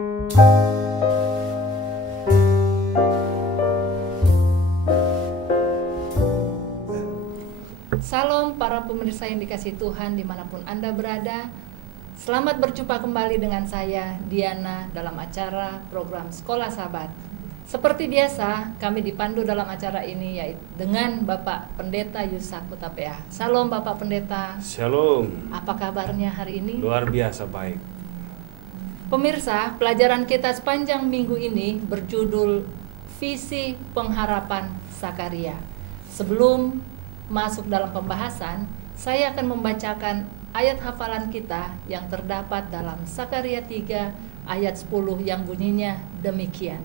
Salam para pemirsa yang dikasihi Tuhan dimanapun Anda berada. Selamat berjumpa kembali dengan saya Diana dalam acara program Sekolah Sahabat. Seperti biasa kami dipandu dalam acara ini yaitu dengan Bapak Pendeta Yusak Hutapea. Salam Bapak Pendeta. Shalom. Apa kabarnya hari ini? Luar biasa baik. Pemirsa, pelajaran kita sepanjang minggu ini berjudul Visi Pengharapan Sakaria. Sebelum masuk dalam pembahasan, saya akan membacakan ayat hafalan kita yang terdapat dalam Sakaria 3 ayat 10 yang bunyinya demikian.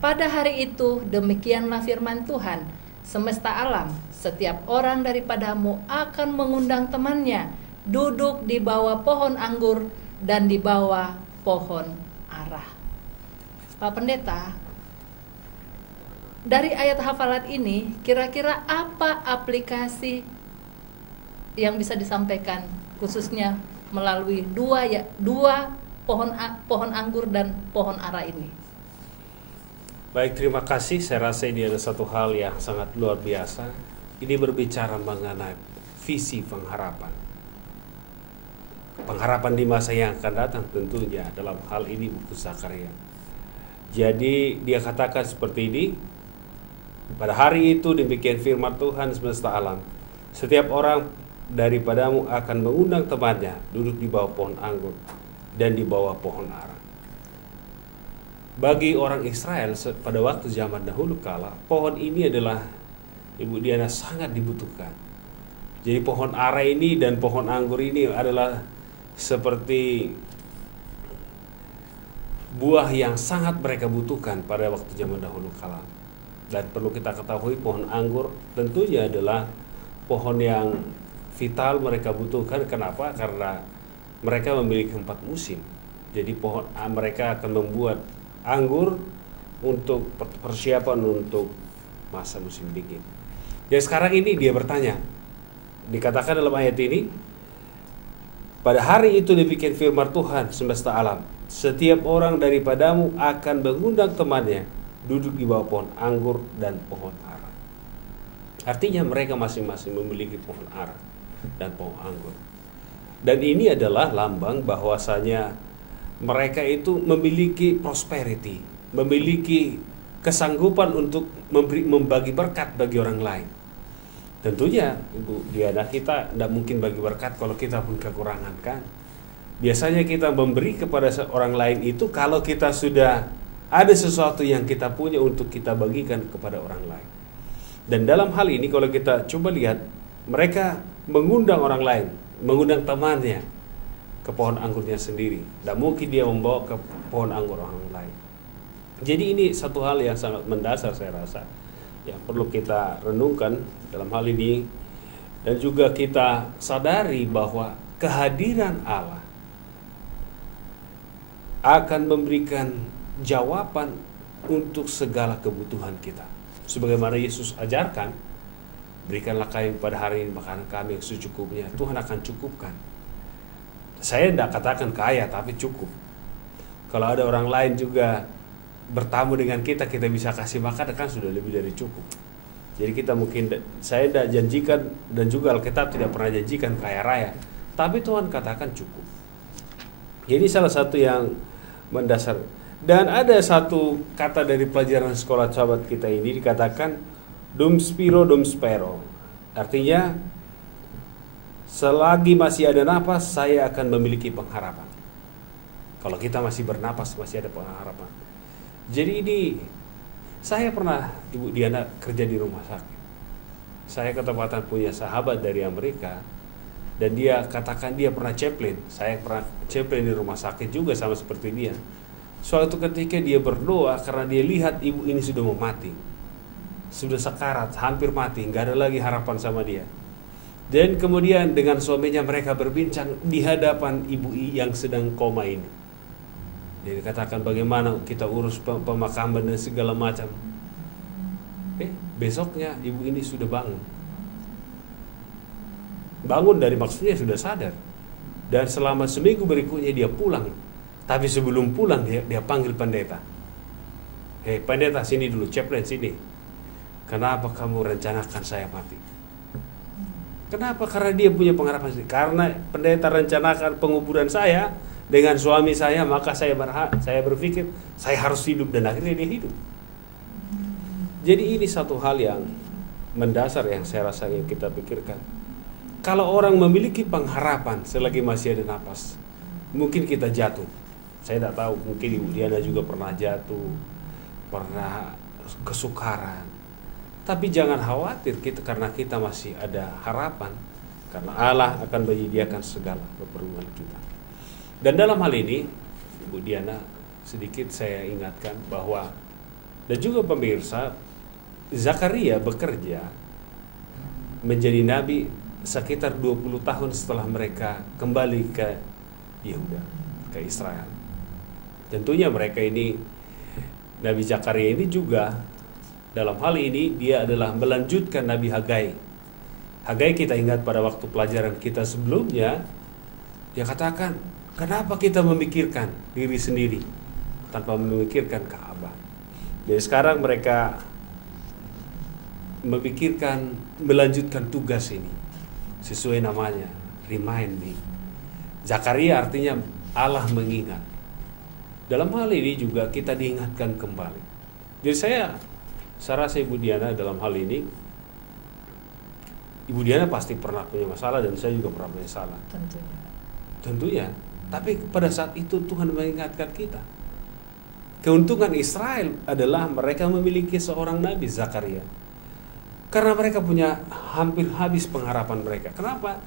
Pada hari itu demikianlah firman Tuhan, semesta alam, setiap orang daripadamu akan mengundang temannya, duduk di bawah pohon anggur dan di bawah pohon ara. Pak Pendeta, dari ayat hafalan ini kira-kira apa aplikasi yang bisa disampaikan khususnya melalui dua pohon anggur dan pohon ara ini? Baik, terima kasih. Saya rasa ini ada satu hal yang sangat luar biasa. Ini berbicara mengenai visi pengharapan. Pengharapan di masa yang akan datang tentunya dalam hal ini buku Sakaria. Jadi dia katakan seperti ini. Pada hari itu demikian firman Tuhan semesta alam. Setiap orang daripadamu akan mengundang temannya duduk di bawah pohon anggur dan di bawah pohon ara. Bagi orang Israel pada waktu zaman dahulu kala, pohon ini adalah Ibu Diana sangat dibutuhkan. Jadi pohon ara ini dan pohon anggur ini adalah seperti buah yang sangat mereka butuhkan pada waktu zaman dahulu kala. Dan perlu kita ketahui pohon anggur tentunya adalah pohon yang vital mereka butuhkan. Kenapa? Karena mereka memiliki 4 musim. Jadi mereka akan membuat anggur untuk persiapan untuk masa musim dingin. Jadi sekarang ini dia bertanya, dikatakan dalam ayat ini, pada hari itu demikian firman Tuhan semesta alam, setiap orang daripadamu akan mengundang temannya duduk di bawah pohon anggur dan pohon ara. Artinya mereka masing-masing memiliki pohon ara dan pohon anggur. Dan ini adalah lambang bahwasanya mereka itu memiliki prosperity, memiliki kesanggupan untuk membagi berkat bagi orang lain. Tentunya Ibu Diana, kita tidak mungkin bagi berkat kalau kita pun kekurangan kan. Biasanya kita memberi kepada orang lain itu kalau kita sudah ada sesuatu yang kita punya untuk kita bagikan kepada orang lain. Dan dalam hal ini kalau kita coba lihat, mereka mengundang orang lain, mengundang temannya ke pohon anggurnya sendiri. Tidak mungkin dia membawa ke pohon anggur orang lain. Jadi ini satu hal yang sangat mendasar saya rasa, yang perlu kita renungkan dalam hal ini. Dan juga kita sadari bahwa kehadiran Allah akan memberikan jawaban untuk segala kebutuhan kita. Sebagaimana Yesus ajarkan, berikanlah kami pada hari ini makanan kami yang secukupnya. Tuhan akan cukupkan. Saya tidak katakan kaya, tapi cukup. Kalau ada orang lain juga bertamu dengan kita, kita bisa kasih makan, kan sudah lebih dari cukup. Jadi kita mungkin, saya tidak janjikan, dan juga Alkitab tidak pernah janjikan kaya raya, tapi Tuhan katakan cukup. Jadi salah satu yang mendasar. Dan ada satu kata dari pelajaran sekolah sahabat kita ini dikatakan dum spiro. Artinya selagi masih ada napas, saya akan memiliki pengharapan. Kalau kita masih bernapas, masih ada pengharapan. Jadi ini, saya pernah, Ibu Diana, kerja di rumah sakit. Saya ketepatan punya sahabat dari Amerika, dan dia katakan dia pernah chaplain. Saya pernah chaplain di rumah sakit juga sama seperti dia. Suatu ketika dia berdoa karena dia lihat ibu ini sudah mau mati. Sudah sekarat, hampir mati, nggak ada lagi harapan sama dia. Dan kemudian dengan suaminya mereka berbincang di hadapan ibu yang sedang koma ini. Dia dikatakan bagaimana kita urus pemakaman dan segala macam. Besoknya ibu ini sudah bangun. Bangun dari maksudnya sudah sadar. Dan selama seminggu berikutnya dia pulang Tapi sebelum pulang dia panggil pendeta. Hei pendeta, sini dulu, chaplain sini. Kenapa kamu rencanakan saya mati? Kenapa? Karena dia punya pengharapan sendiri. Karena pendeta rencanakan penguburan saya dengan suami saya, maka saya berpikir saya harus hidup, dan akhirnya dia hidup. Jadi ini satu hal yang mendasar yang saya rasa yang kita pikirkan. Kalau orang memiliki pengharapan selagi masih ada napas, mungkin kita jatuh. Saya tidak tahu, mungkin Ibu Diana juga pernah jatuh, pernah kesukaran. Tapi jangan khawatir karena kita masih ada harapan, karena Allah akan menyediakan segala keperluan kita. Dan dalam hal ini, Ibu Diana, sedikit saya ingatkan bahwa, dan juga pemirsa, Zakaria bekerja menjadi nabi sekitar 20 tahun setelah mereka kembali ke Yehuda, ke Israel. Tentunya mereka ini, Nabi Zakaria ini juga dalam hal ini dia adalah melanjutkan Nabi Hagai. Hagai kita ingat pada waktu pelajaran kita sebelumnya, dia katakan, kenapa kita memikirkan diri sendiri tanpa memikirkan Ka'bah? Jadi sekarang mereka memikirkan melanjutkan tugas ini sesuai namanya, remind me. Zakaria artinya Allah mengingat. Dalam hal ini juga kita diingatkan kembali. Jadi saya rasa Ibu Diana dalam hal ini, Ibu Diana pasti pernah punya masalah dan saya juga pernah punya masalah. Tentunya. Tapi pada saat itu Tuhan mengingatkan kita. Keuntungan Israel adalah mereka memiliki seorang nabi, Zakaria. Karena mereka punya hampir habis pengharapan mereka. Kenapa?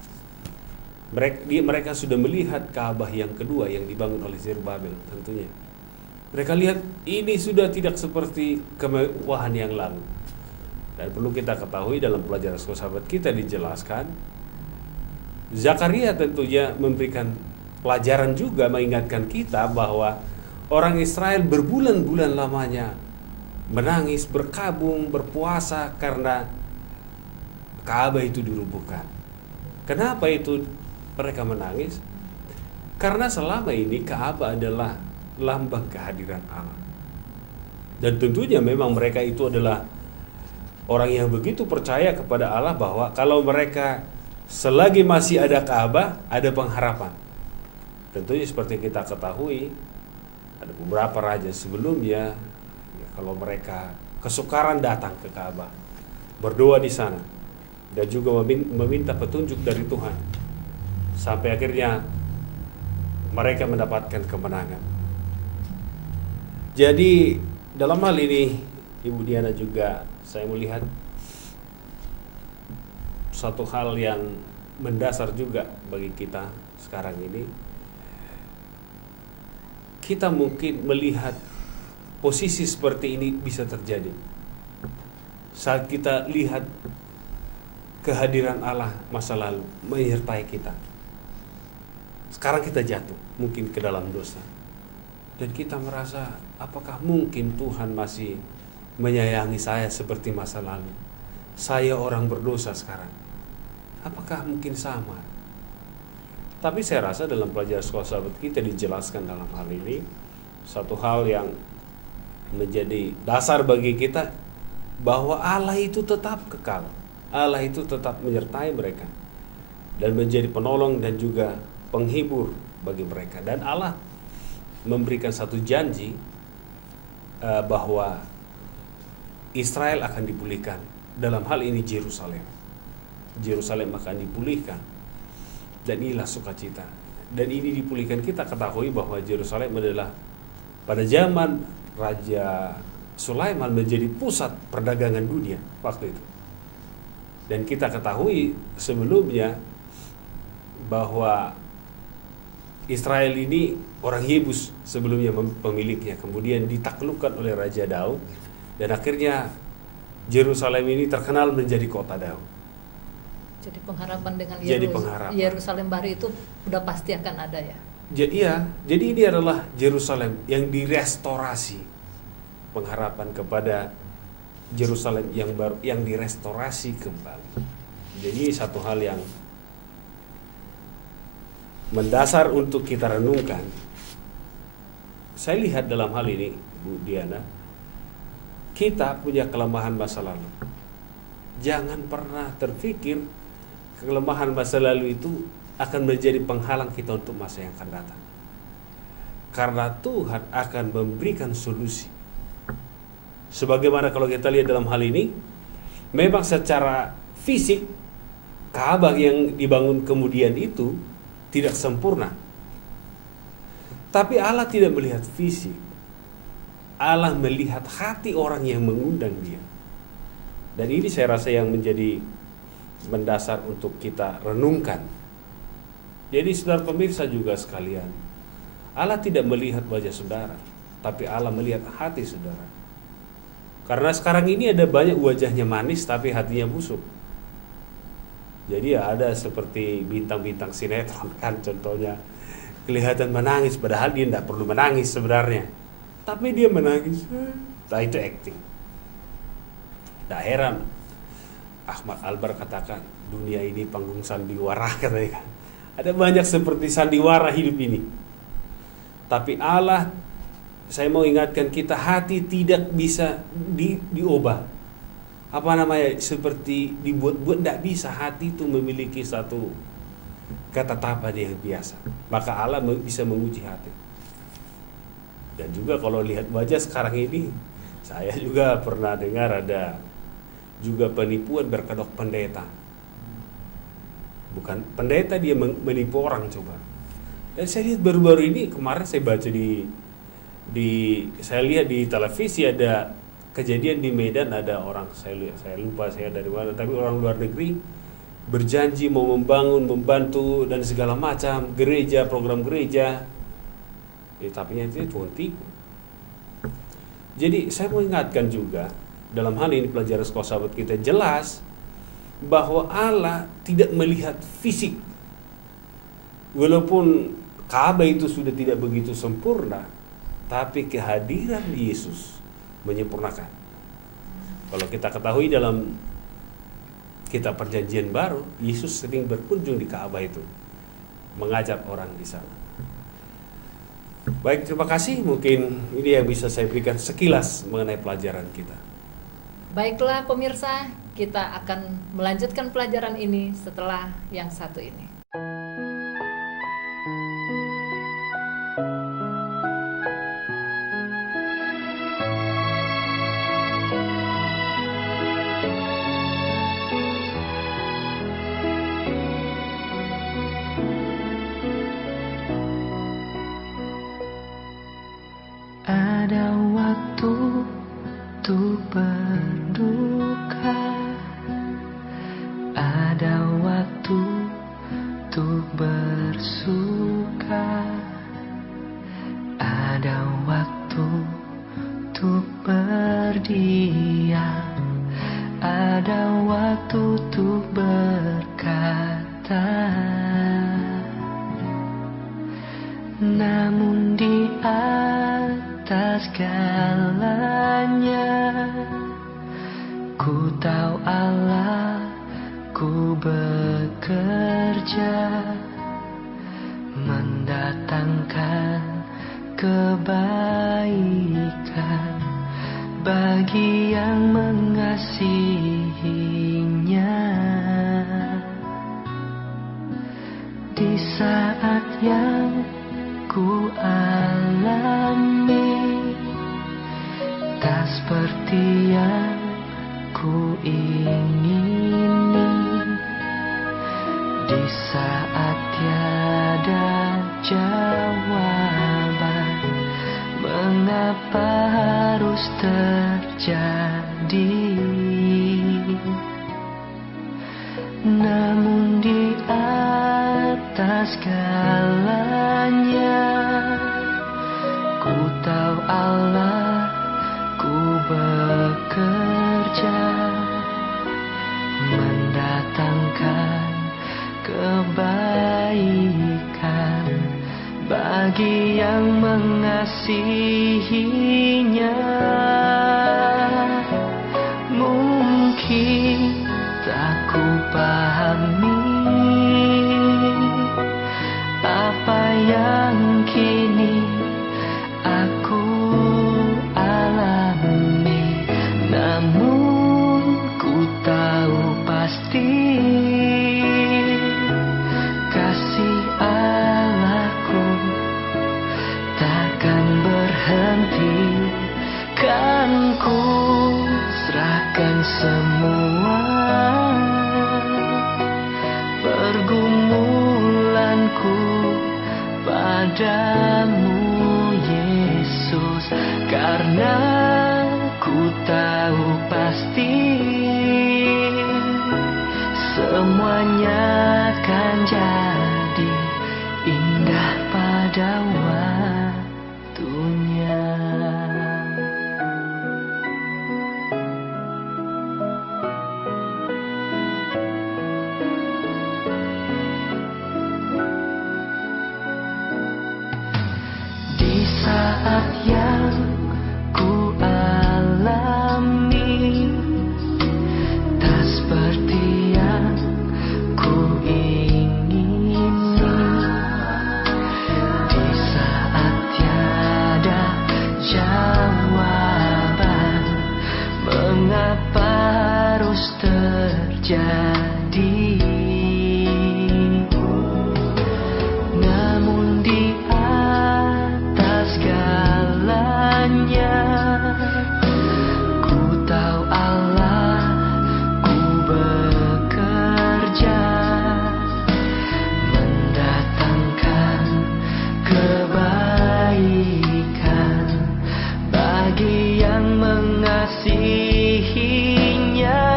Mereka sudah melihat Ka'bah yang kedua yang dibangun oleh Zerubbabel tentunya. Mereka lihat ini sudah tidak seperti kemewahan yang lalu. Dan perlu kita ketahui dalam pelajaran sekolah sahabat kita dijelaskan, Zakaria tentunya memberikan pelajaran juga, mengingatkan kita bahwa orang Israel berbulan-bulan lamanya menangis, berkabung, berpuasa karena Ka'bah itu dirubuhkan. Kenapa itu mereka menangis? Karena selama ini Ka'bah adalah lambang kehadiran Allah. Dan tentunya memang mereka itu adalah orang yang begitu percaya kepada Allah bahwa kalau mereka selagi masih ada Ka'bah, ada pengharapan. Tentunya seperti kita ketahui, ada beberapa raja sebelumnya, ya, kalau mereka kesukaran datang ke Ka'bah, berdoa di sana, dan juga meminta petunjuk dari Tuhan, sampai akhirnya mereka mendapatkan kemenangan. Jadi dalam hal ini Ibu Diana juga saya melihat satu hal yang mendasar juga bagi kita sekarang ini. Kita mungkin melihat posisi seperti ini bisa terjadi saat kita lihat kehadiran Allah masa lalu menyertai kita. Sekarang kita jatuh mungkin ke dalam dosa, dan kita merasa, apakah mungkin Tuhan masih menyayangi saya seperti masa lalu? Saya orang berdosa sekarang, apakah mungkin sama? Tapi saya rasa dalam pelajaran sekolah sahabat kita dijelaskan dalam hal ini satu hal yang menjadi dasar bagi kita, bahwa Allah itu tetap kekal, Allah itu tetap menyertai mereka dan menjadi penolong dan juga penghibur bagi mereka. Dan Allah memberikan satu janji bahwa Israel akan dipulihkan. Dalam hal ini Yerusalem akan dipulihkan, dan inilah sukacita. Dan ini dipulihkan, kita ketahui bahwa Yerusalem adalah pada zaman Raja Sulaiman menjadi pusat perdagangan dunia waktu itu. Dan kita ketahui sebelumnya bahwa Israel ini orang Yebus sebelumnya pemiliknya, kemudian ditaklukkan oleh Raja Daud, dan akhirnya Yerusalem ini terkenal menjadi kota Daud. Jadi pengharapan dengan Yerusalem baru itu udah pasti akan ada ya. Iya, jadi ini adalah Yerusalem yang direstorasi. Pengharapan kepada Yerusalem yang baru, yang direstorasi kembali. Jadi satu hal yang mendasar untuk kita renungkan, saya lihat dalam hal ini, Bu Diana, kita punya kelemahan masa lalu. Jangan pernah terpikir kelemahan masa lalu itu akan menjadi penghalang kita untuk masa yang akan datang. Karena Tuhan akan memberikan solusi. Sebagaimana kalau kita lihat dalam hal ini, memang secara fisik Ka'bah yang dibangun kemudian itu tidak sempurna. Tapi Allah tidak melihat fisik. Allah melihat hati orang yang mengundang dia. Dan ini saya rasa yang menjadi mendasar untuk kita renungkan. Jadi saudara pemirsa juga sekalian, Allah tidak melihat wajah saudara, tapi Allah melihat hati saudara. Karena sekarang ini ada banyak wajahnya manis tapi hatinya busuk. Jadi ya ada seperti bintang-bintang sinetron kan, contohnya kelihatan menangis padahal dia tidak perlu menangis sebenarnya, tapi dia menangis. Nah, itu acting. Tidak heran Ahmad Albar katakan dunia ini panggung sandiwara, katanya kan. Ada banyak seperti sandiwara hidup ini. Tapi Allah, saya mau ingatkan kita, hati tidak bisa diubah. Apa namanya, seperti dibuat-buat, tidak bisa. Hati itu memiliki satu ketetapan yang biasa. Maka Allah bisa menguji hati. Dan juga kalau lihat wajah sekarang ini, saya juga pernah dengar ada juga penipuan berkedok pendeta. Bukan pendeta, dia menipu orang coba. Dan saya lihat baru-baru ini, kemarin saya baca saya lihat di televisi ada kejadian di Medan, ada orang, saya lupa saya dari mana, tapi orang luar negeri berjanji mau membantu dan segala macam gereja, program gereja. Tapi itu cuma tipu. Jadi saya mau ingatkan juga dalam hal ini pelajaran sekolah sahabat kita jelas bahwa Allah tidak melihat fisik. Walaupun Ka'bah itu sudah tidak begitu sempurna, tapi kehadiran Yesus menyempurnakan. Kalau kita ketahui dalam kitab Perjanjian Baru, Yesus sering berkunjung di Ka'bah itu, mengajak orang di sana. Baik, terima kasih. Mungkin ini yang bisa saya berikan sekilas mengenai pelajaran kita. Baiklah pemirsa, kita akan melanjutkan pelajaran ini setelah yang satu ini. Ada waktu untuk berduka, ada waktu untuk bersuka, ada waktu untuk berdiam, ada waktu untuk berkata. Namun di atas segalanya, ku tahu Allah, ku bekerja mendatangkan kebaikan bagi yang mengasihinya. Di saat yang ku alami tak seperti yang ku ingini, di saat tiada jawaban mengapa harus terjadi. Namun di atas segalanya, ku tahu Allah, ku bekerja mendatangkan kebaikan bagi yang mengasihinya. Mungkin tak ku pahami apa yang kini aku berhenti, kan ku serahkan semua pergumulanku padamu Yesus, karena ku tahu pasti semuanya akan jadi indah pada waktunya. Di saat yang ku alami tak seperti yang ku ingini, di saat tiada jawaban mengapa harus terjadi, namun di atas segalanya ku tahu Allah, ku bekerja mendatangkan kebaikan bagi yang mengasihinya.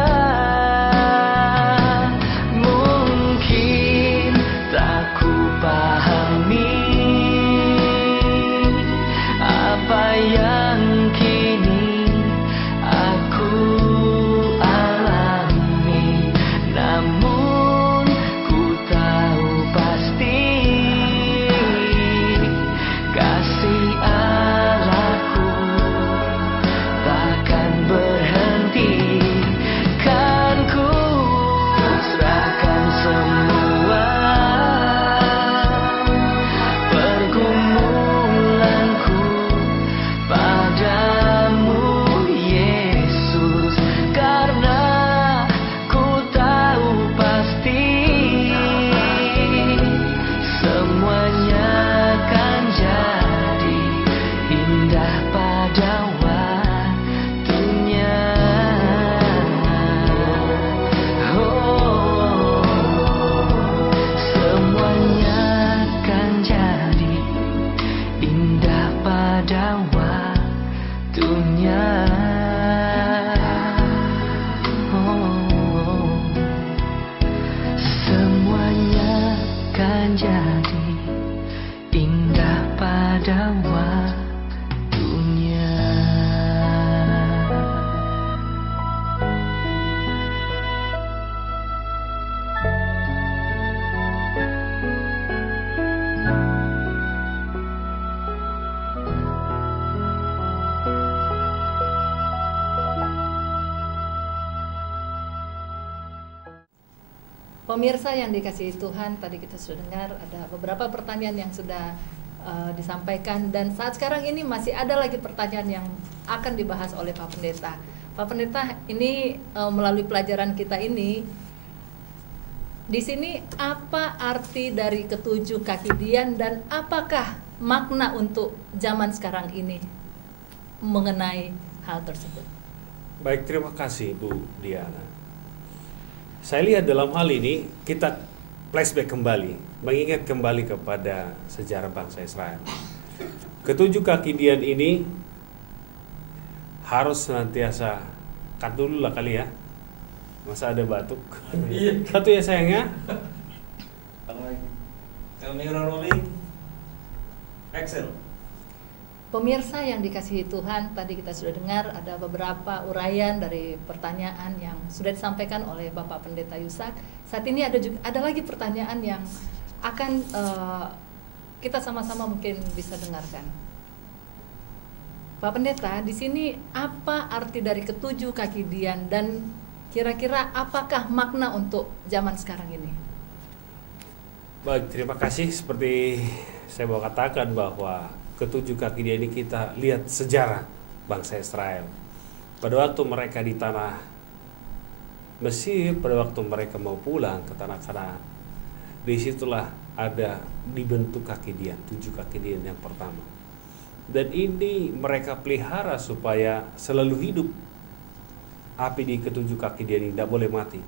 Mungkin tak ku pahami apa yang kini aku alami, namun ku tahu pasti kasih Allahku takkan berhenti, kan ku serahkan semua pergumulanku padamu Yesus, karena ku tahu pasti semuanya akan jadi indah pada waktunya. Oh, semuanya akan jadi indah pada waktunya. Oh, semuanya akan jadi indah pada waktunya. Pemirsa yang dikasihi Tuhan, tadi kita sudah dengar ada beberapa pertanyaan yang sudah disampaikan, dan saat sekarang ini masih ada lagi pertanyaan yang akan dibahas oleh Pak Pendeta. Pak Pendeta, ini melalui pelajaran kita ini, di sini apa arti dari ketujuh kaki Dian dan apakah makna untuk zaman sekarang ini mengenai hal tersebut? Baik, terima kasih Bu Diana. Saya lihat dalam hal ini kita flashback kembali, mengingat kembali kepada sejarah bangsa Israel. Ketujuh kaki Dian ini harus senantiasa, cut dulu lah kali ya, masa ada batuk. Satu ya sayangnya. Kamera rolling, action. Pemirsa yang dikasihi Tuhan, tadi kita sudah dengar ada beberapa uraian dari pertanyaan yang sudah disampaikan oleh Bapak Pendeta Yusak. Saat ini ada lagi pertanyaan yang akan kita sama-sama mungkin bisa dengarkan. Pak Pendeta, di sini apa arti dari ketujuh kaki Dian dan kira-kira apakah makna untuk zaman sekarang ini? Baik, terima kasih. Seperti saya mau katakan bahwa ketujuh kaki Dian ini kita lihat sejarah bangsa Israel. Pada waktu mereka di tanah Mesir, pada waktu mereka mau pulang ke tanah Kanaan, disitulah ada dibentuk kaki Dian, 7 kaki Dian yang pertama. Dan ini mereka pelihara supaya selalu hidup. Api di ketujuh kaki dia ini tidak boleh mati.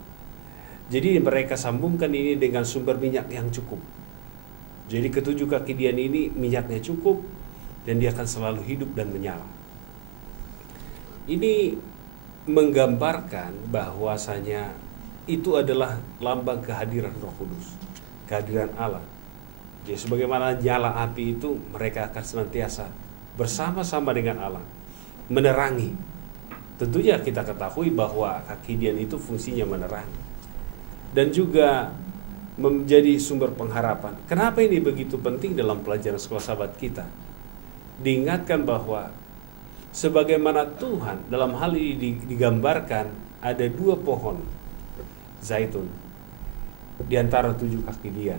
Jadi mereka sambungkan ini dengan sumber minyak yang cukup. Jadi ketujuh kaki dia ini minyaknya cukup dan dia akan selalu hidup dan menyala. Ini menggambarkan bahwasanya itu adalah lambang kehadiran Roh Kudus, kehadiran Allah. Jadi sebagaimana nyala api itu, mereka akan senantiasa bersama-sama dengan Allah, menerangi. Tentunya kita ketahui bahwa kaki dian itu fungsinya menerangi dan juga menjadi sumber pengharapan. Kenapa ini begitu penting dalam pelajaran sekolah sahabat kita? Diingatkan bahwa sebagaimana Tuhan dalam hal ini digambarkan ada 2 pohon zaitun di antara 7 kaki dia.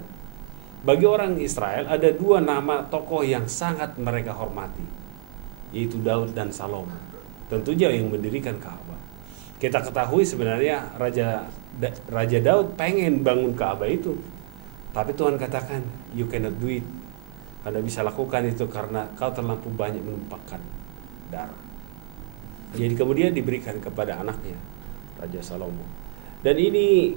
Bagi orang Israel ada 2 nama tokoh yang sangat mereka hormati, yaitu Daud dan Salomo. Tentunya yang mendirikan Ka'bah. Kita ketahui sebenarnya Raja Daud pengen bangun Ka'bah itu, tapi Tuhan katakan you cannot do it. Anda bisa lakukan itu karena kau terlampau banyak menumpahkan darah. Jadi kemudian diberikan kepada anaknya Raja Salomo. Dan ini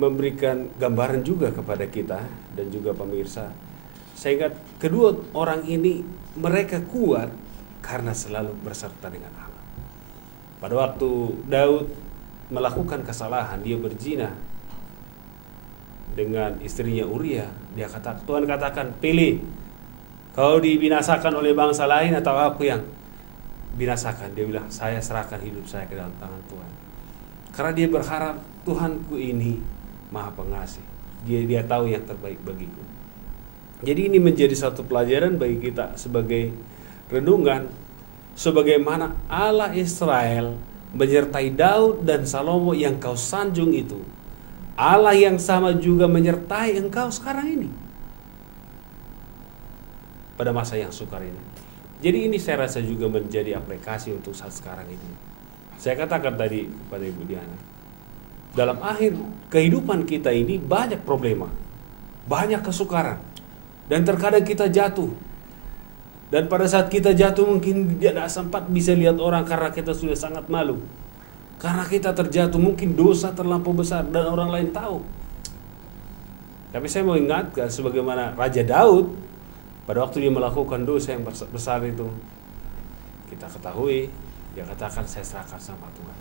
memberikan gambaran juga kepada kita dan juga pemirsa, sehingga kedua orang ini mereka kuat karena selalu berserta dengan Allah. Pada waktu Daud melakukan kesalahan, dia berzina dengan istrinya Uria, Tuhan katakan, pilih, kau dibinasakan oleh bangsa lain atau aku yang binasakan. Dia bilang, saya serahkan hidup saya ke dalam tangan Tuhan. Karena dia berharap Tuhanku ini Maha Pengasih. Dia tahu yang terbaik bagiku. Jadi ini menjadi satu pelajaran bagi kita sebagai renungan, sebagaimana Allah Israel menyertai Daud dan Salomo yang kau sanjung itu. Allah yang sama juga menyertai engkau sekarang ini, pada masa yang sukar ini. Jadi ini saya rasa juga menjadi aplikasi untuk saat sekarang ini. Saya katakan tadi kepada Ibu Diana, dalam akhir kehidupan kita ini banyak problema, banyak kesukaran, dan terkadang kita jatuh. Dan pada saat kita jatuh mungkin tidak sempat bisa lihat orang karena kita sudah sangat malu. Karena kita terjatuh, mungkin dosa terlampau besar dan orang lain tahu. Tapi saya mau ingatkan sebagaimana Raja Daud pada waktu dia melakukan dosa yang besar itu, kita ketahui dia katakan saya serahkan sama Tuhan.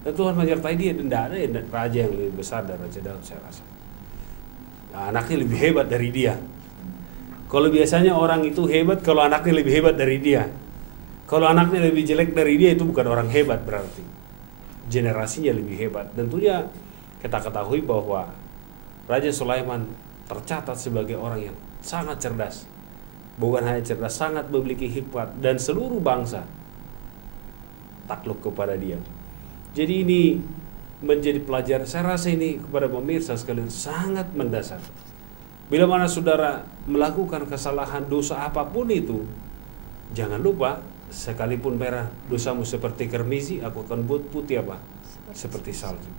Dan Tuhan menyertai dia, dan tidak ada raja yang lebih besar dari Raja Daud saya rasa. Nah, anaknya lebih hebat dari dia. Kalau biasanya orang itu hebat kalau anaknya lebih hebat dari dia. Kalau anaknya lebih jelek dari dia, itu bukan orang hebat berarti. Generasinya lebih hebat. Dan tentunya kita ketahui bahwa Raja Sulaiman tercatat sebagai orang yang sangat cerdas. Bukan hanya cerdas, sangat memiliki hikmat, dan seluruh bangsa takluk kepada dia. Jadi ini menjadi pelajaran, saya rasa ini kepada pemirsa sekalian sangat mendasar. Bila mana saudara melakukan kesalahan, dosa apapun itu, jangan lupa, sekalipun merah dosamu seperti kermisi, aku akan buat putih apa? Seperti salju.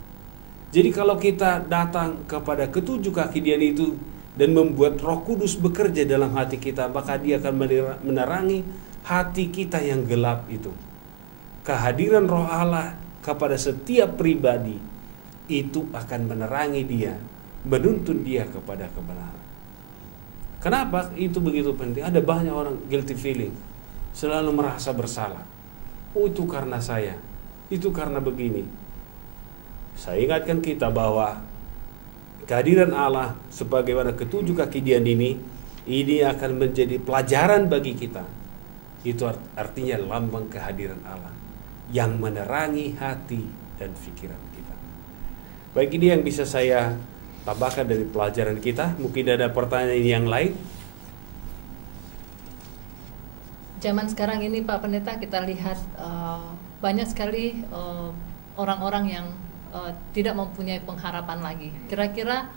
Jadi kalau kita datang kepada ketujuh kaki dia itu dan membuat Roh Kudus bekerja dalam hati kita, maka dia akan menerangi hati kita yang gelap itu. Kehadiran Roh Allah kepada setiap pribadi itu akan menerangi dia, menuntun dia kepada kebenaran. Kenapa itu begitu penting? Ada banyak orang guilty feeling, selalu merasa bersalah. Oh, itu karena saya, itu karena begini. Saya ingatkan kita bahwa kehadiran Allah sebagaimana ketujuh kaki dia ini akan menjadi pelajaran bagi kita. Itu artinya lambang kehadiran Allah yang menerangi hati dan pikiran kita. Baik, ini yang bisa saya tambahkan dari pelajaran kita. Mungkin ada pertanyaan yang lain. Zaman sekarang ini Pak Pendeta, kita lihat banyak sekali orang-orang yang tidak mempunyai pengharapan lagi. Kira-kira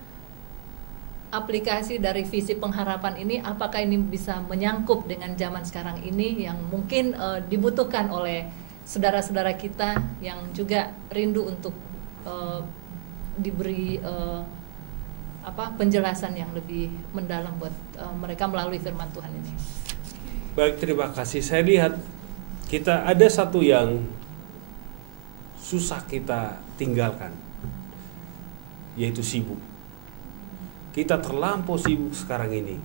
aplikasi dari visi pengharapan ini, apakah ini bisa menyangkut dengan zaman sekarang ini yang mungkin dibutuhkan oleh saudara-saudara kita yang juga rindu untuk diberi penjelasan yang lebih mendalam buat mereka melalui firman Tuhan ini. Baik, terima kasih. Saya lihat kita ada satu yang susah kita tinggalkan, yaitu sibuk. Kita terlampau sibuk sekarang ini,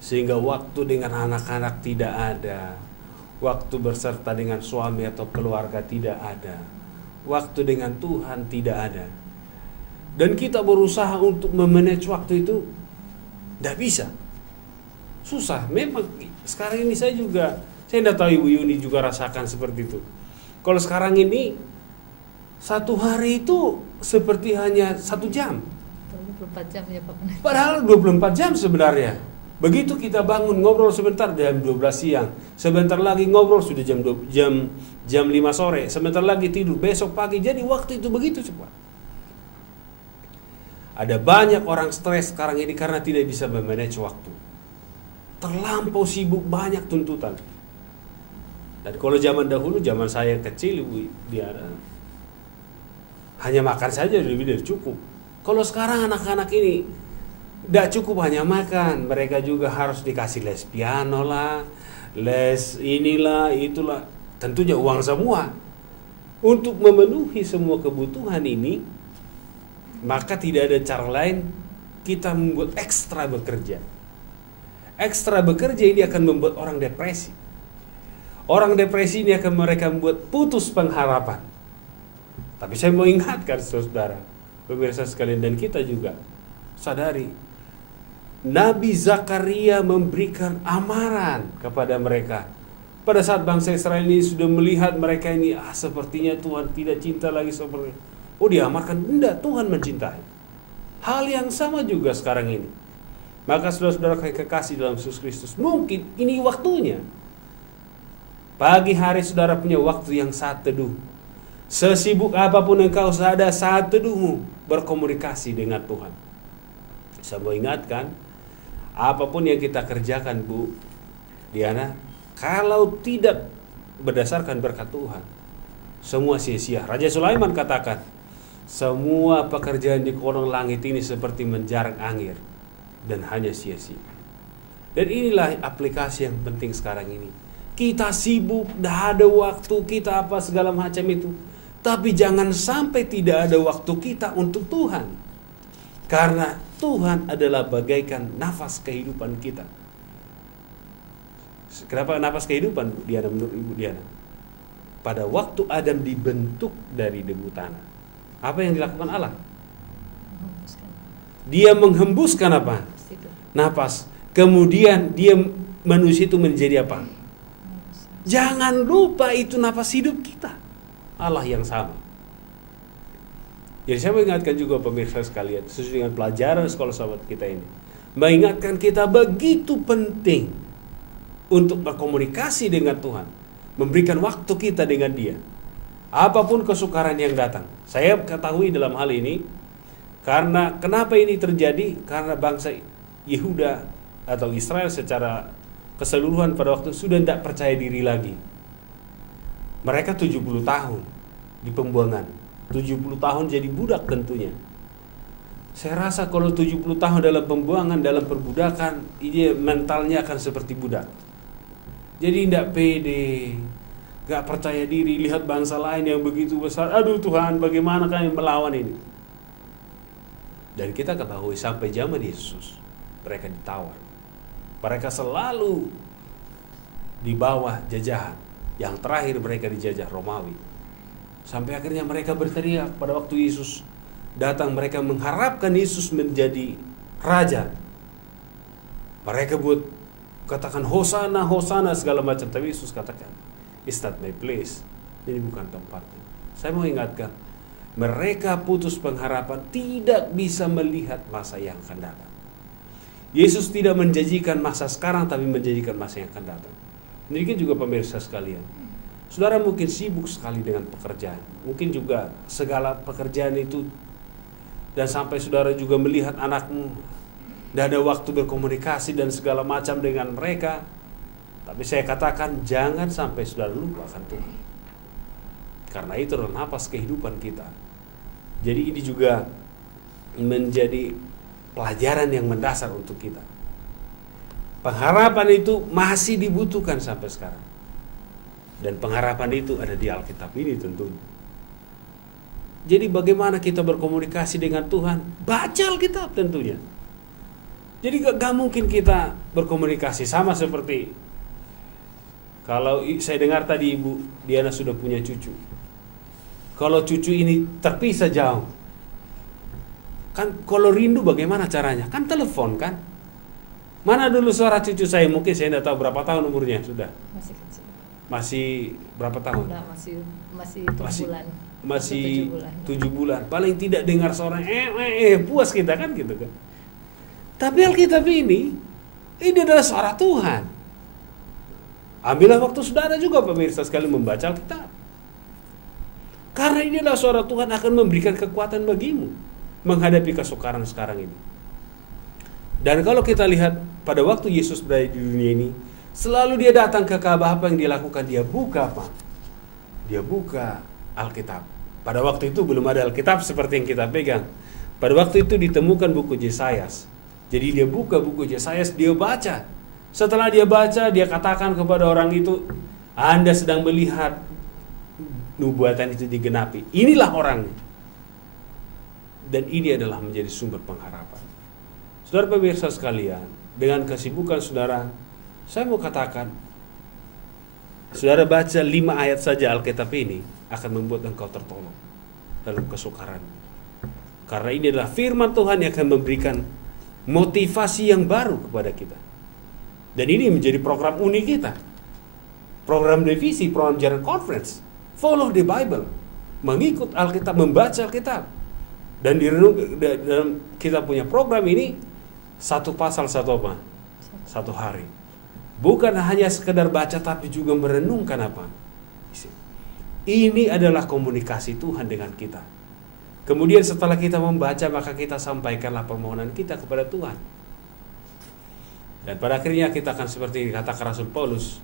sehingga waktu dengan anak-anak tidak ada, waktu berserta dengan suami atau keluarga tidak ada, waktu dengan Tuhan tidak ada. Dan kita berusaha untuk memanage waktu itu, tidak bisa. Susah. Memang sekarang ini saya tidak tahu Ibu Yuni juga rasakan seperti itu. Kalau sekarang ini satu hari itu seperti hanya 1 jam. 24 jam ya Pak Pendeta. Padahal 24 jam sebenarnya. Begitu kita bangun ngobrol sebentar jam 12 siang, sebentar lagi ngobrol sudah jam 5 sore, sebentar lagi tidur, besok pagi. Jadi waktu itu begitu cepat. Ada banyak orang stres sekarang ini karena tidak bisa memanage waktu. Terlampau sibuk, banyak tuntutan. Dan kalau zaman dahulu, zaman saya kecil, Ibu Diana, hanya makan saja lebih dari cukup. Kalau sekarang anak-anak ini tidak cukup hanya makan, mereka juga harus dikasih les piano lah, les inilah, itulah. Tentunya uang semua. Untuk memenuhi semua kebutuhan ini, maka tidak ada cara lain kita membuat ekstra bekerja. Ekstra bekerja ini akan membuat orang depresi. Orang depresi ini akan mereka membuat putus pengharapan. Tapi saya mau ingatkan saudara, pemirsa sekalian, dan kita juga sadari, Nabi Zakaria memberikan amaran kepada mereka. Pada saat bangsa Israel ini sudah melihat mereka ini, sepertinya Tuhan tidak cinta lagi seperti itu. Oh, dia amarkan, tidak, Tuhan mencintai. Hal yang sama juga sekarang ini. Maka saudara-saudara kekasih dalam Yesus Kristus, mungkin ini waktunya. Pagi hari saudara punya waktu yang saat teduh. Sesibuk apapun engkau, ada saat teduhmu berkomunikasi dengan Tuhan. Saya mau ingatkan, apapun yang kita kerjakan Bu Diana, kalau tidak berdasarkan berkat Tuhan, semua sia-sia. Raja Sulaiman katakan, semua pekerjaan di kolong langit ini seperti menjarang angin dan hanya sia-sia. Dan inilah aplikasi yang penting sekarang ini. Kita sibuk, dah ada waktu kita apa segala macam itu. Tapi jangan sampai tidak ada waktu kita untuk Tuhan. Karena Tuhan adalah bagaikan nafas kehidupan kita. Kenapa nafas kehidupan, Bu Diana, menurut Ibu Diana? Pada waktu Adam dibentuk dari debu tanah, apa yang dilakukan Allah? Dia menghembuskan apa? Nafas. Kemudian dia manusia itu menjadi apa? Jangan lupa itu nafas hidup kita. Allah yang sama. Jadi saya mengingatkan juga pemirsa sekalian, sesuai dengan pelajaran sekolah sahabat kita ini, mengingatkan kita begitu penting untuk berkomunikasi dengan Tuhan, memberikan waktu kita dengan Dia. Apapun kesukaran yang datang. Saya ketahui dalam hal ini, karena kenapa ini terjadi? Karena bangsa Yehuda atau Israel secara keseluruhan pada waktu sudah tidak percaya diri lagi. Mereka 70 tahun di pembuangan, 70 tahun jadi budak tentunya. Saya rasa kalau 70 tahun dalam pembuangan, dalam perbudakan, ini mentalnya akan seperti budak. Jadi tidak pede, gak percaya diri, lihat bangsa lain yang begitu besar, aduh Tuhan, bagaimana kami melawan ini? Dan kita ketahui sampai zaman Yesus, mereka ditawar. Mereka selalu di bawah jajahan. Yang terakhir mereka dijajah Romawi. Sampai akhirnya mereka berteriak pada waktu Yesus datang, mereka mengharapkan Yesus menjadi raja. Mereka buat katakan Hosana, Hosana segala macam, tapi Yesus katakan, it's not my place. Ini bukan tempatnya. Saya mau ingatkan, mereka putus pengharapan, tidak bisa melihat masa yang akan datang. Yesus tidak menjanjikan masa sekarang, tapi menjanjikan masa yang akan datang. Demikian juga pemirsa sekalian. Saudara mungkin sibuk sekali dengan pekerjaan. Mungkin juga segala pekerjaan itu, dan sampai saudara juga melihat anakmu tidak ada waktu berkomunikasi dan segala macam dengan mereka. Tapi saya katakan jangan sampai saudara lupa akan Tuhan. Karena itu adalah napas kehidupan kita. Jadi ini juga menjadi pelajaran yang mendasar untuk kita. Pengharapan itu masih dibutuhkan sampai sekarang. Dan pengharapan itu ada di Alkitab ini tentunya. Jadi bagaimana kita berkomunikasi dengan Tuhan? Baca Alkitab tentunya. Jadi gak mungkin kita berkomunikasi sama seperti kalau saya dengar tadi Ibu Diana sudah punya cucu. Kalau cucu ini terpisah jauh, kan kalau rindu bagaimana caranya? Kan telepon kan? Mana dulu suara cucu saya? Mungkin saya tidak tahu berapa tahun umurnya sudah. Masih kecil. Masih berapa tahun? Udah, masih 7 bulan. Masih 7 bulan. 7 bulan. Paling tidak dengar suara puas kita kan gitu kan. Tapi Alkitab ini adalah suara Tuhan. Ambillah waktu saudara juga pemirsa sekali membaca Alkitab. Karena ini adalah suara Tuhan akan memberikan kekuatan bagimu menghadapi kesukaran sekarang ini. Dan kalau kita lihat pada waktu Yesus berada di dunia ini, selalu dia datang ke Ka'bah. Apa yang dia lakukan? Dia buka apa? Dia buka Alkitab. Pada waktu itu belum ada Alkitab seperti yang kita pegang. Pada waktu itu ditemukan buku Yesayas. Jadi dia buka buku Yesayas, dia baca. Setelah dia baca, dia katakan kepada orang itu, Anda sedang melihat nubuatan itu digenapi. Inilah orangnya. Dan ini adalah menjadi sumber pengharapan. Saudara pemirsa sekalian, dengan kesibukan saudara, saya mau katakan, saudara baca 5 ayat saja Alkitab ini akan membuat engkau tertolong dalam kesukaran. Karena ini adalah firman Tuhan yang akan memberikan motivasi yang baru kepada kita. Dan ini menjadi program unik kita. Program divisi, program Jaran Conference. Follow the Bible. Mengikut Alkitab, membaca Alkitab. Dan dalam kita punya program ini, satu pasal satu hari. Bukan hanya sekedar baca tapi juga merenungkan apa. Ini adalah komunikasi Tuhan dengan kita. Kemudian setelah kita membaca, maka kita sampaikanlah permohonan kita kepada Tuhan. Dan pada akhirnya kita akan seperti kata Rasul Paulus,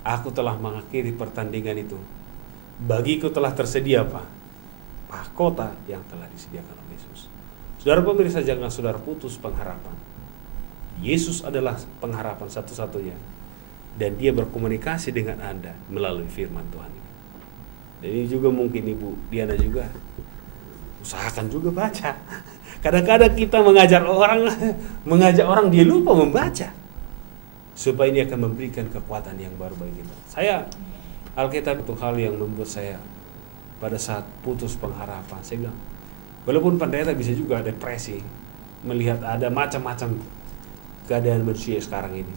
aku telah mengakhiri pertandingan itu. Bagiku telah tersedia apa? Mahkota yang telah disediakan oleh Yesus. Saudara pemirsa, jangan saudara putus pengharapan. Yesus adalah pengharapan satu-satunya. Dan dia berkomunikasi dengan Anda melalui firman Tuhan. Dan ini juga mungkin Ibu Diana juga usahakan juga baca. Kadang-kadang kita mengajak orang dia lupa membaca. Supaya ini akan memberikan kekuatan yang baru bagi kita. Alkitab itu hal yang membuat saya pada saat putus pengharapan. Saya bilang, walaupun pendeta bisa juga depresi, melihat ada macam-macam keadaan manusia sekarang ini.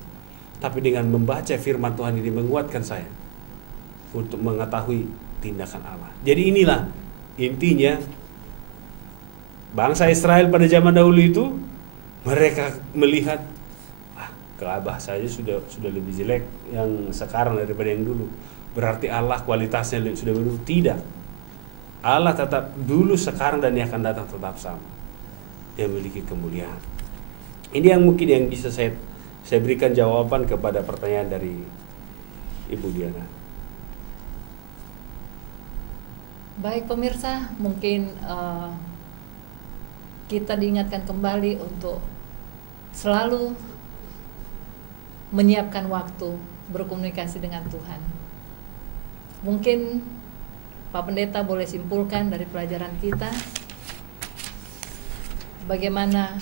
Tapi dengan membaca firman Tuhan ini menguatkan saya untuk mengetahui tindakan Allah. Jadi inilah intinya bangsa Israel pada zaman dahulu itu, mereka melihat Ka'bah saja sudah lebih jelek yang sekarang daripada yang dulu. Berarti Allah kualitasnya sudah begitu. Tidak. Allah tetap dulu, sekarang, dan yang akan datang tetap sama. Dia memiliki kemuliaan. Ini yang mungkin yang bisa saya berikan jawaban kepada pertanyaan dari Ibu Diana. Baik pemirsa, mungkin kita diingatkan kembali untuk selalu menyiapkan waktu berkomunikasi dengan Tuhan. Mungkin Pak Pendeta boleh simpulkan dari pelajaran kita bagaimana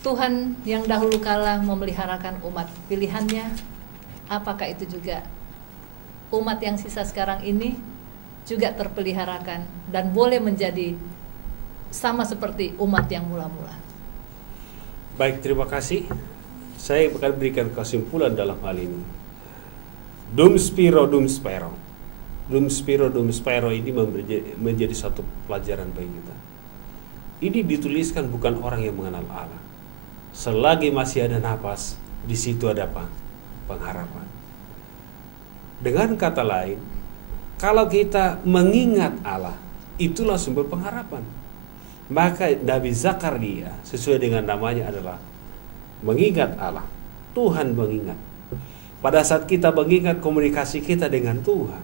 Tuhan yang dahulu kala memeliharakan umat pilihannya, apakah itu juga umat yang sisa sekarang ini juga terpeliharakan dan boleh menjadi sama seperti umat yang mula-mula. Baik, terima kasih. Saya akan berikan kesimpulan dalam hal ini. Dum spiro dum spero. Dum spiro dum spero ini menjadi satu pelajaran bagi kita. Ini dituliskan bukan orang yang mengenal Allah. Selagi masih ada napas, di situ ada apa? Pengharapan. Dengan kata lain, kalau kita mengingat Allah, itulah sumber pengharapan. Maka Nabi Zakaria sesuai dengan namanya adalah mengingat Allah. Tuhan mengingat. Pada saat kita mengingat komunikasi kita dengan Tuhan,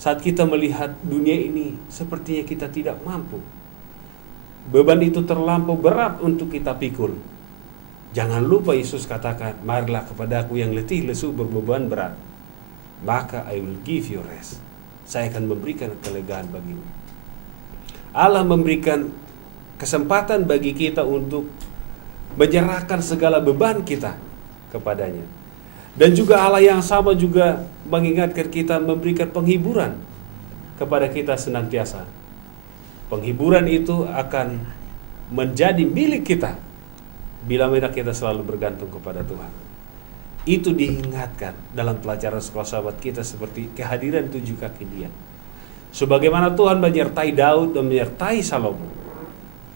saat kita melihat dunia ini sepertinya kita tidak mampu, beban itu terlampau berat untuk kita pikul. Jangan lupa Yesus katakan, marilah kepadaku yang letih lesu berbeban berat, maka I will give you rest. Saya akan memberikan kelegaan bagimu. Allah memberikan kesempatan bagi kita untuk menyerahkan segala beban kita kepadanya. Dan juga Allah yang sama juga mengingatkan kita, memberikan penghiburan kepada kita senantiasa. Penghiburan itu akan menjadi milik kita bila mana kita selalu bergantung kepada Tuhan. Itu diingatkan dalam pelajaran sekolah sahabat kita seperti kehadiran 7 kaki Dia. Sebagaimana Tuhan menyertai Daud dan menyertai Salomo,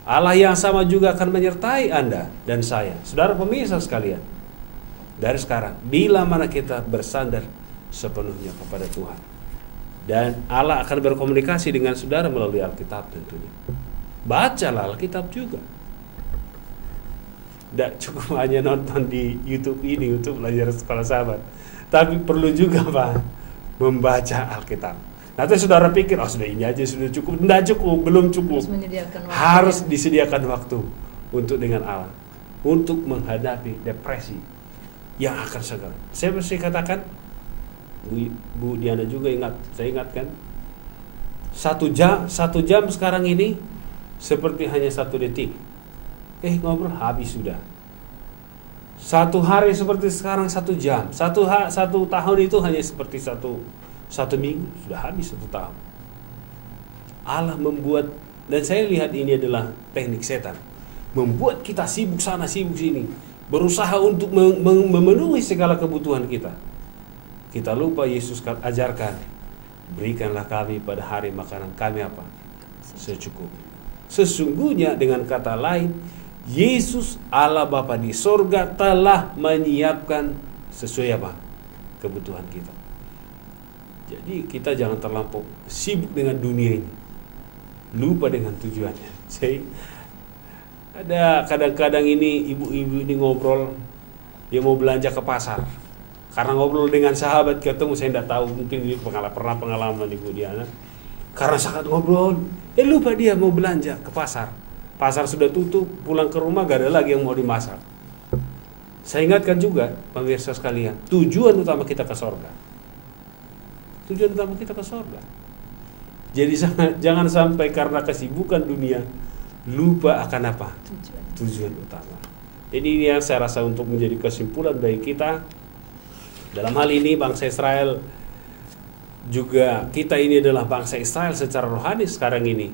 Allah yang sama juga akan menyertai Anda dan saya. Saudara pemirsa sekalian, dari sekarang, bila mana kita bersandar sepenuhnya kepada Tuhan, dan Allah akan berkomunikasi dengan saudara melalui Alkitab tentunya. Bacalah Alkitab juga. Tidak cukup hanya nonton di YouTube ini untuk belajar sekolah sahabat, tapi perlu juga Pak membaca Alkitab. Nanti saudara pikir, oh sudah ini aja sudah cukup. Tidak cukup, belum cukup. Harus disediakan waktu untuk dengan Allah, untuk menghadapi depresi yang akan segera. Saya mesti katakan, Bu Diana juga saya ingatkan, 1 jam sekarang ini seperti hanya 1 detik. Ngobrol habis sudah. 1 hari seperti sekarang 1 jam. 1 tahun itu hanya seperti satu minggu, sudah habis 1 tahun. Allah membuat, dan saya lihat ini adalah teknik setan, membuat kita sibuk sana sibuk sini, berusaha untuk memenuhi segala kebutuhan kita. Kita lupa Yesus ajarkan, berikanlah kami pada hari makanan kami apa? Secukupnya. Sesungguhnya dengan kata lain, Yesus Allah Bapa di sorga telah menyiapkan sesuai apa? Kebutuhan kita. Jadi kita jangan terlampau sibuk dengan dunia ini, lupa dengan tujuannya. Saya ada kadang-kadang ini ibu-ibu ini ngobrol, dia mau belanja ke pasar. Karena ngobrol dengan sahabat ketemu, saya tidak tahu, mungkin dia pernah pengalaman Ibu Diana. Karena sangat ngobrol, lupa dia mau belanja ke pasar. Pasar sudah tutup, pulang ke rumah gak ada lagi yang mau dimasak. Saya ingatkan juga pemirsa sekalian, tujuan utama kita ke sorga. Tujuan utama kita ke sorga. Jadi jangan sampai karena kesibukan dunia lupa akan apa? Tujuan utama. Jadi ini yang saya rasa untuk menjadi kesimpulan bagi kita. Dalam hal ini bangsa Israel juga, kita ini adalah bangsa Israel secara rohani sekarang ini.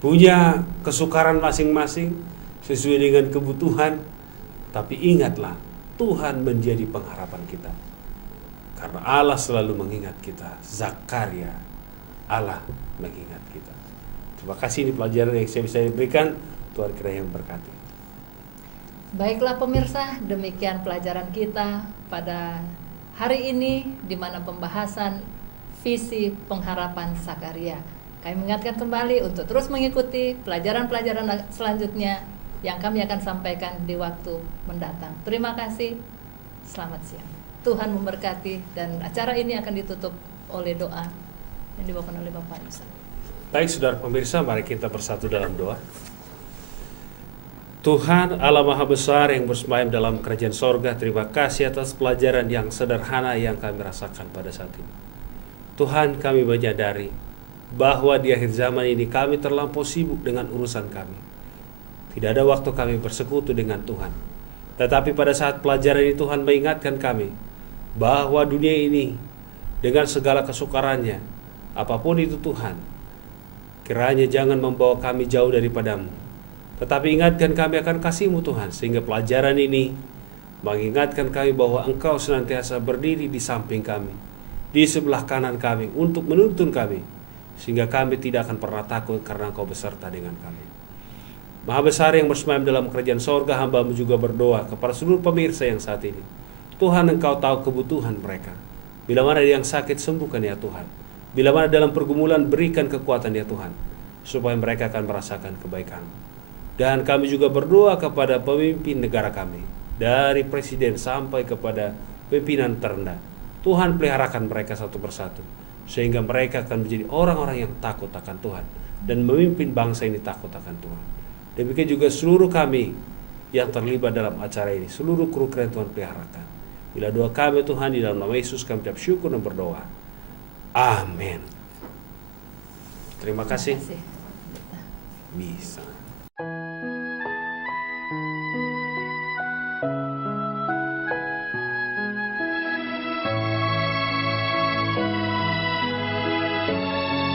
Punya kesukaran masing-masing sesuai dengan kebutuhan. Tapi ingatlah, Tuhan menjadi pengharapan kita. Karena Allah selalu mengingat kita. Zakaria, Allah mengingat kita. Terima kasih, ini pelajaran yang saya bisa berikan. Tuhan kiranya memberkati. Baiklah pemirsa, demikian pelajaran kita pada hari ini, di mana pembahasan visi pengharapan Zakaria. Kami mengingatkan kembali untuk terus mengikuti pelajaran-pelajaran selanjutnya yang kami akan sampaikan di waktu mendatang. Terima kasih, selamat siang. Tuhan memberkati, dan acara ini akan ditutup oleh doa yang dibawakan oleh Bapak Yusa. Baik saudara pemirsa, mari kita bersatu dalam doa. Tuhan Allah Maha Besar yang bersemayam dalam kerajaan sorga, terima kasih atas pelajaran yang sederhana yang kami rasakan pada saat ini. Tuhan, kami menyadari bahwa di akhir zaman ini kami terlampau sibuk dengan urusan kami. Tidak ada waktu kami bersekutu dengan Tuhan. Tetapi pada saat pelajaran ini Tuhan mengingatkan kami bahwa dunia ini dengan segala kesukarannya, apapun itu Tuhan, kiranya jangan membawa kami jauh daripadamu. Tetapi ingatkan kami akan kasih-Mu Tuhan, sehingga pelajaran ini mengingatkan kami bahwa Engkau senantiasa berdiri di samping kami, di sebelah kanan kami, untuk menuntun kami, sehingga kami tidak akan pernah takut karena Engkau beserta dengan kami. Maha Besar yang bersemayam dalam kerajaan sorga, hamba-Mu juga berdoa kepada seluruh pemirsa yang saat ini. Tuhan, Engkau tahu kebutuhan mereka. Bila mana ada yang sakit, sembuhkan ya Tuhan. Bila mana dalam pergumulan, berikan kekuatan ya Tuhan, supaya mereka akan merasakan kebaikan. Dan kami juga berdoa kepada pemimpin negara kami, dari presiden sampai kepada pimpinan terendah. Tuhan, peliharakan mereka satu persatu, sehingga mereka akan menjadi orang-orang yang takut akan Tuhan, dan memimpin bangsa ini takut akan Tuhan. Demikian juga seluruh kami yang terlibat dalam acara ini, seluruh kru keren Tuhan peliharakan. Bila doa kami Tuhan, di dalam nama Yesus kami ucap syukur dan berdoa. Amin. Terima kasih. Terima kasih. Bisa.